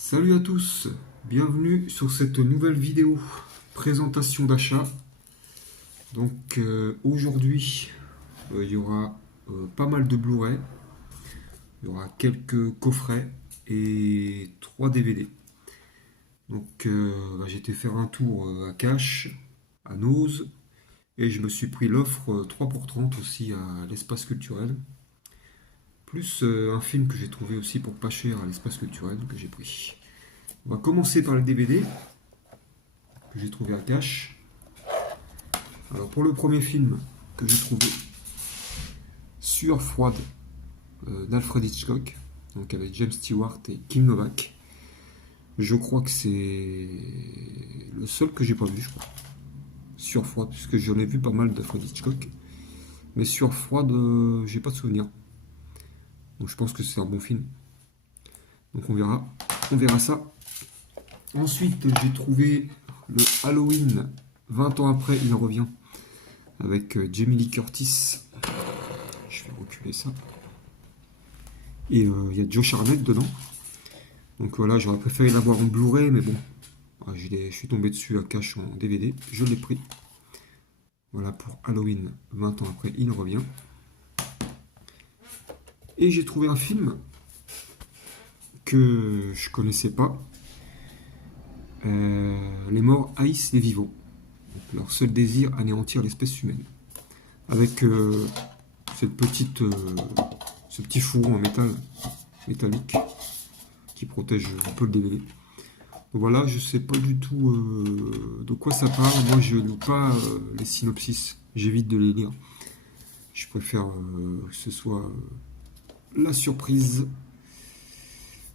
Salut à tous, bienvenue sur cette nouvelle vidéo présentation d'achat. Donc aujourd'hui il y aura pas mal de Blu-ray, il y aura quelques coffrets et 3 DVD. Donc j'ai été faire un tour à Cash, à Nose, et je me suis pris l'offre 3 pour 30 aussi à l'espace culturel. Plus un film que j'ai trouvé aussi pour pas cher à l'espace culturel que j'ai pris. On va commencer par le DVD que j'ai trouvé à Cash. Alors pour le premier film que j'ai trouvé, Sueur froide d'Alfred Hitchcock, donc avec James Stewart et Kim Novak. Je crois que c'est le seul que j'ai pas vu, je crois. Sueur froide, puisque j'en ai vu pas mal d'Alfred Hitchcock. Mais Sueur froide, j'ai pas de souvenir. Donc je pense que c'est un bon film. Donc on verra ça. Ensuite, j'ai trouvé le Halloween, 20 ans après, il revient, avec Jamie Lee Curtis. Je vais reculer ça. Et il y a Joe Charnett dedans. Donc voilà, j'aurais préféré l'avoir en Blu-ray, mais bon, je suis tombé dessus à Cash en DVD, je l'ai pris. Voilà pour Halloween, 20 ans après, il revient. Et j'ai trouvé un film que je connaissais pas. Les morts haïssent les vivants. Donc, leur seul désir, anéantir l'espèce humaine. Avec ce petit fourreau en métal métallique qui protège un peu le DVD. Donc voilà, je sais pas du tout de quoi ça parle. Moi, je lis pas les synopsis. J'évite de les lire. Je préfère que ce soit la surprise.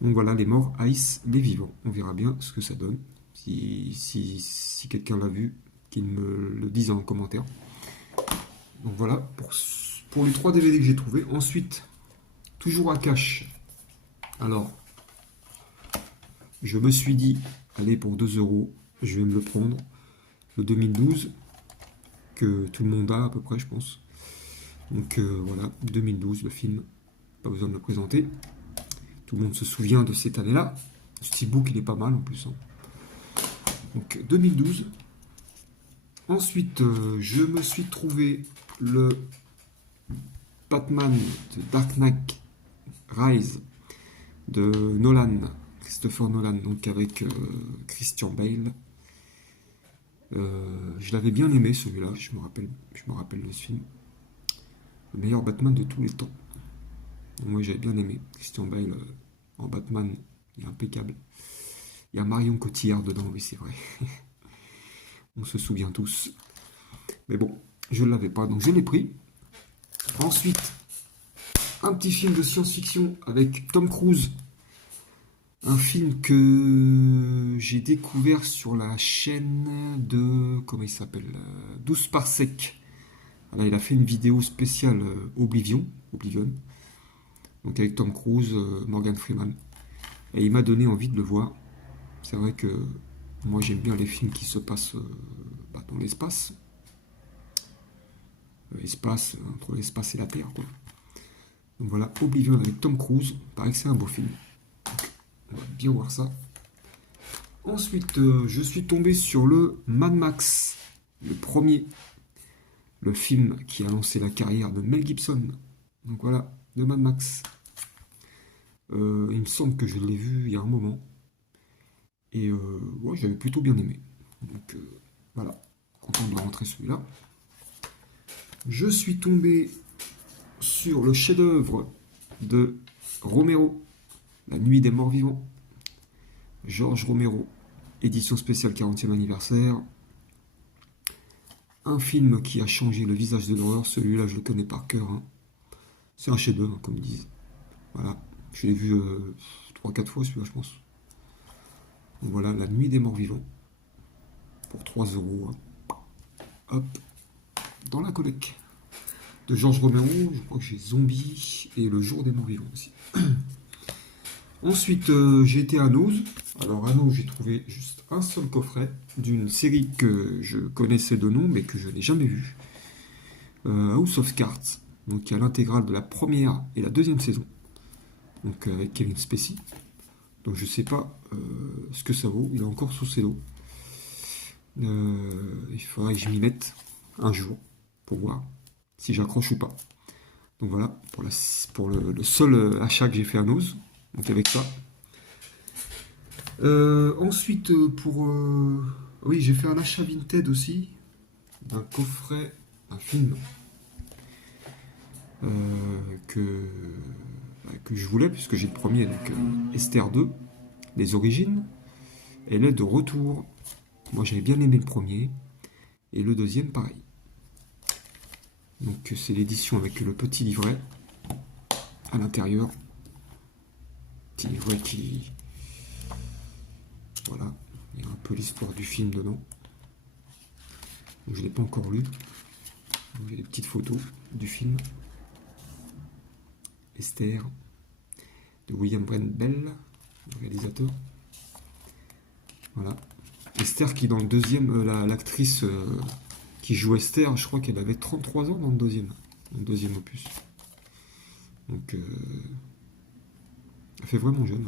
Donc voilà, les morts haïssent les vivants. On verra bien ce que ça donne. Si quelqu'un l'a vu, qu'il me le dise en commentaire. Donc voilà, pour les 3 DVD que j'ai trouvés. Ensuite, toujours à Cash. Alors, je me suis dit, allez, pour 2 euros, je vais me le prendre. Le 2012, que tout le monde a à peu près, je pense. Donc voilà, 2012, le film. Pas besoin de le présenter. Tout le monde se souvient de cette année-là. Ce petit book, il est pas mal en plus. Hein. Donc 2012. Ensuite, je me suis trouvé le Batman de Dark Knight Rise de Nolan, Christopher Nolan, donc avec Christian Bale. Je l'avais bien aimé celui-là, je me rappelle de ce film. Le meilleur Batman de tous les temps. Donc, moi j'avais bien aimé Christian Bale en Batman, il est impeccable. Il y a Marion Cotillard dedans, oui c'est vrai. On se souvient tous. Mais bon, je ne l'avais pas, donc je l'ai pris. Ensuite, un petit film de science-fiction avec Tom Cruise. Un film que j'ai découvert sur la chaîne de... Comment il s'appelle 12 Parsec. Voilà, il a fait une vidéo spéciale Oblivion. Donc avec Tom Cruise, Morgan Freeman. Et il m'a donné envie de le voir. C'est vrai que moi j'aime bien les films qui se passent dans l'espace. Entre l'espace et la Terre, quoi. Donc voilà, Oblivion avec Tom Cruise. Paraît que c'est un beau film. On va bien voir ça. Ensuite, je suis tombé sur le Mad Max, le premier, le film qui a lancé la carrière de Mel Gibson. Donc voilà, le Mad Max. Il me semble que je l'ai vu il y a un moment. Et ouais, j'avais plutôt bien aimé. Donc voilà, content de rentrer celui-là. Je suis tombé sur le chef-d'œuvre de Romero, La Nuit des Morts Vivants. George Romero, édition spéciale 40e anniversaire. Un film qui a changé le visage de l'horreur, celui-là je le connais par cœur. Hein. C'est un chef-d'œuvre, hein, comme ils disent. Voilà, je l'ai vu 3-4 fois celui-là, je pense. Donc voilà, La Nuit des Morts Vivants. Pour 3 euros. Hein. Hop, dans la collecte. De George Romero, je crois que j'ai Zombie et Le Jour des Morts Vivants aussi. Ensuite, j'ai été à Nose. Alors à Nose, j'ai trouvé juste un seul coffret d'une série que je connaissais de nom, mais que je n'ai jamais vue. House of Cards. Donc il y a l'intégrale de la première et la deuxième saison. Donc avec Kevin Spacey. Donc je sais pas ce que ça vaut. Il est encore sous ses lots. Il faudrait que je m'y mette un jour pour voir si j'accroche ou pas. Donc voilà, pour le seul achat que j'ai fait à Nose. Donc avec ça. Ensuite, oui, j'ai fait un achat Vinted aussi. D'un coffret, un film que je voulais, puisque j'ai le premier, donc Esther 2, les origines. Elle est de retour. Moi j'avais bien aimé le premier. Et le deuxième, pareil. Donc c'est l'édition avec le petit livret à l'intérieur. Petit livret qui... Voilà, il y a un peu l'histoire du film dedans. Donc, je ne l'ai pas encore lu. J'ai des petites photos du film. Esther, de William Brent Bell, le réalisateur. Voilà. Esther qui dans le deuxième, l'actrice qui joue Esther, je crois qu'elle avait 33 ans dans le deuxième opus. Donc elle fait vraiment jeune.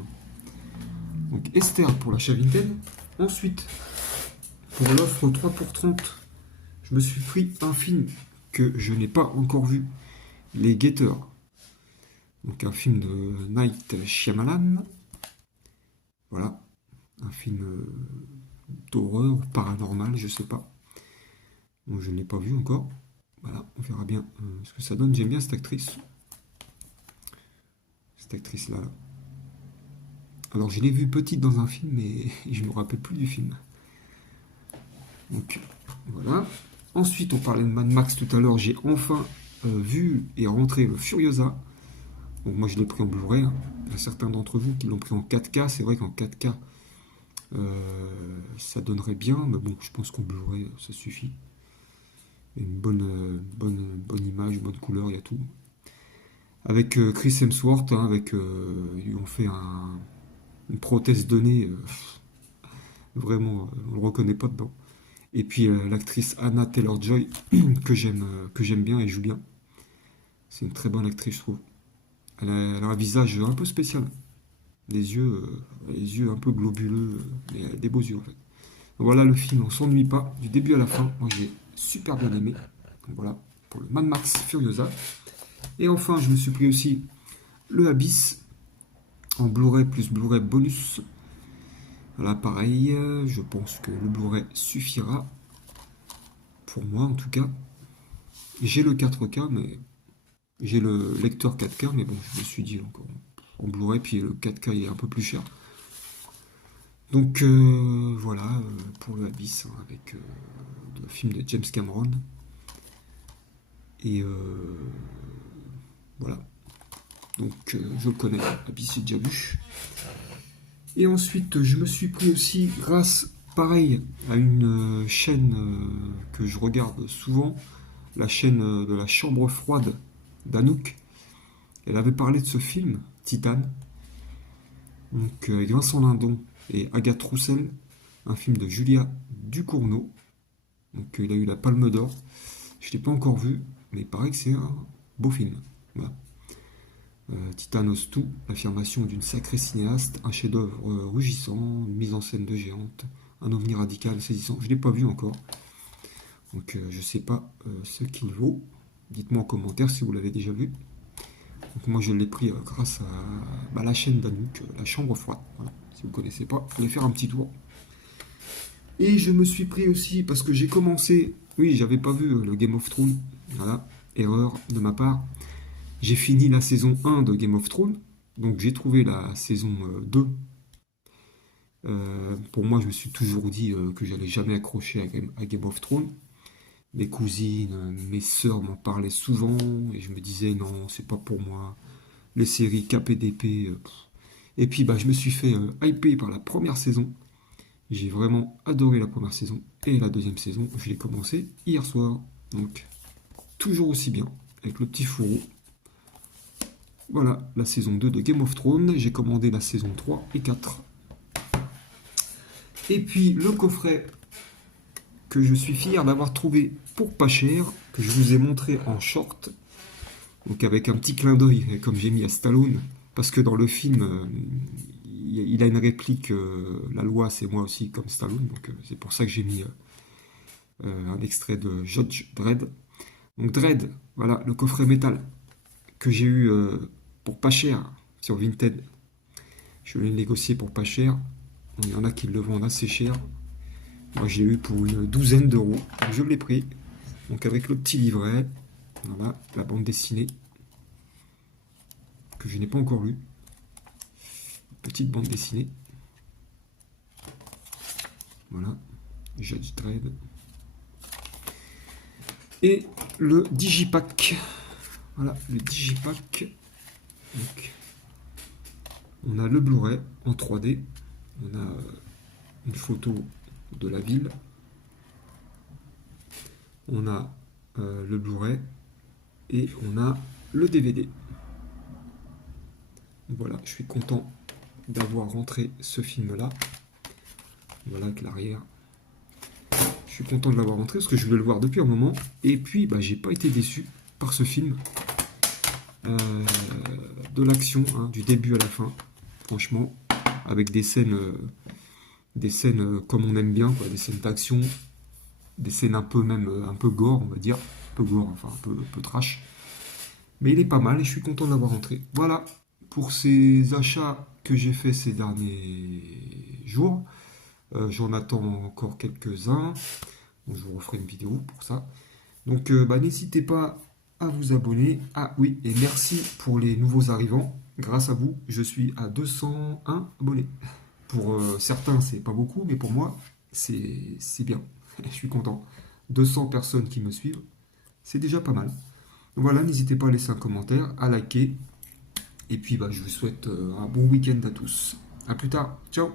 Donc Esther pour l'achat Vinted. Ensuite, pour l'offre 3 pour 30, je me suis pris un film que je n'ai pas encore vu, Les Guetteurs. Donc un film de Night Shyamalan. Voilà, un film d'horreur, paranormal, je sais pas. Donc je ne l'ai pas vu encore. Voilà, on verra bien ce que ça donne. J'aime bien cette actrice. Cette actrice-là. Là. Alors je l'ai vue petite dans un film, mais je ne me rappelle plus du film. Donc voilà. Ensuite, on parlait de Mad Max tout à l'heure. J'ai enfin vu et rentré le Furiosa. Donc moi je l'ai pris en Blu-ray. Hein. Il y a certains d'entre vous qui l'ont pris en 4K. C'est vrai qu'en 4K, ça donnerait bien. Mais bon, je pense qu'en Blu-ray, ça suffit. Une bonne image, une bonne couleur, il y a tout. Avec Chris Hemsworth, hein, ils ont fait une prothèse de nez. Vraiment, on le reconnaît pas dedans. Et puis l'actrice Anna Taylor-Joy, que j'aime bien, elle joue bien. C'est une très bonne actrice, je trouve. Elle a un visage un peu spécial. Les yeux un peu globuleux, mais elle a des beaux yeux en fait. Donc voilà le film, on s'ennuie pas, du début à la fin. Moi j'ai super bien aimé. Donc voilà, pour le Mad Max Furiosa. Et enfin, je me suis pris aussi le Abyss en Blu-ray plus Blu-ray bonus. Voilà, pareil, je pense que le Blu-ray suffira. Pour moi en tout cas. J'ai le 4K, mais j'ai le lecteur 4K, mais bon, je me suis dit encore en Blu-ray, puis le 4K il est un peu plus cher. Donc voilà pour le Abyss, hein, avec le film de James Cameron. Et voilà. Donc je le connais, Abyss j'ai déjà vu. Et ensuite je me suis pris aussi, grâce pareil à une chaîne que je regarde souvent, la chaîne de la chambre froide d'Anouk. Elle avait parlé de ce film, Titan, donc avec Vincent Lindon et Agathe Roussel, un film de Julia Ducournau. Donc il a eu la Palme d'Or. Je ne l'ai pas encore vu, mais il paraît que c'est un beau film. Voilà. Titanos 2, l'affirmation d'une sacrée cinéaste, un chef-d'œuvre rugissant, une mise en scène de géante, un ovni radical saisissant. Je ne l'ai pas vu encore, donc je ne sais pas ce qu'il vaut. Dites-moi en commentaire si vous l'avez déjà vu. Donc moi je l'ai pris grâce à la chaîne d'Anouk, la chambre froide. Voilà. Si vous ne connaissez pas, allez faire un petit tour. Et je me suis pris aussi, parce que j'ai commencé, oui, j'avais pas vu le Game of Thrones. Voilà, erreur de ma part. J'ai fini la saison 1 de Game of Thrones, donc j'ai trouvé la saison 2. Pour moi, je me suis toujours dit que j'allais jamais accrocher à Game of Thrones. Mes cousines, mes sœurs m'en parlaient souvent, et je me disais non, c'est pas pour moi. Les séries KPDP. Et puis bah, je me suis fait hyper par la première saison. J'ai vraiment adoré la première saison, et la deuxième saison, je l'ai commencé hier soir. Donc, toujours aussi bien, avec le petit fourreau. Voilà, la saison 2 de Game of Thrones. J'ai commandé la saison 3 et 4. Et puis, le coffret que je suis fier d'avoir trouvé pour pas cher, que je vous ai montré en short. Donc, avec un petit clin d'œil, comme j'ai mis à Stallone. Parce que dans le film, il a une réplique, la loi c'est moi aussi comme Stallone, donc c'est pour ça que j'ai mis un extrait de Judge Dredd. Donc Dredd, voilà, le coffret métal que j'ai eu pour pas cher sur Vinted. Je l'ai négocié pour pas cher. Il y en a qui le vendent assez cher. Moi, je l'ai eu pour une douzaine d'euros. Je l'ai pris. Donc, avec le petit livret. Voilà, la bande dessinée. Que je n'ai pas encore lue. Petite bande dessinée. Voilà. Judge Dredd. Et le Digipack. Voilà, le Digipack. Donc, on a le Blu-ray en 3D. On a une photo de la ville. On a le Blu-ray et on a le DVD. Voilà, je suis content d'avoir rentré ce film-là. Voilà, avec l'arrière. Je suis content de l'avoir rentré parce que je voulais le voir depuis un moment. Et puis, bah, j'ai pas été déçu par ce film. De l'action, hein, du début à la fin. Franchement, avec des scènes comme on aime bien, quoi, des scènes d'action, des scènes un peu même un peu gore, on va dire, un peu gore, enfin un peu trash. Mais il est pas mal et je suis content de l'avoir rentré. Voilà pour ces achats que j'ai fait ces derniers jours. J'en attends encore quelques-uns. Bon, je vous referai une vidéo pour ça. Donc bah, n'hésitez pas à vous abonner. Ah oui, et merci pour les nouveaux arrivants. Grâce à vous, je suis à 201 abonnés. Pour certains, c'est pas beaucoup, mais pour moi, c'est bien. Je suis content. 200 personnes qui me suivent, c'est déjà pas mal. Voilà, n'hésitez pas à laisser un commentaire, à liker. Et puis, bah, je vous souhaite un bon week-end à tous. À plus tard. Ciao.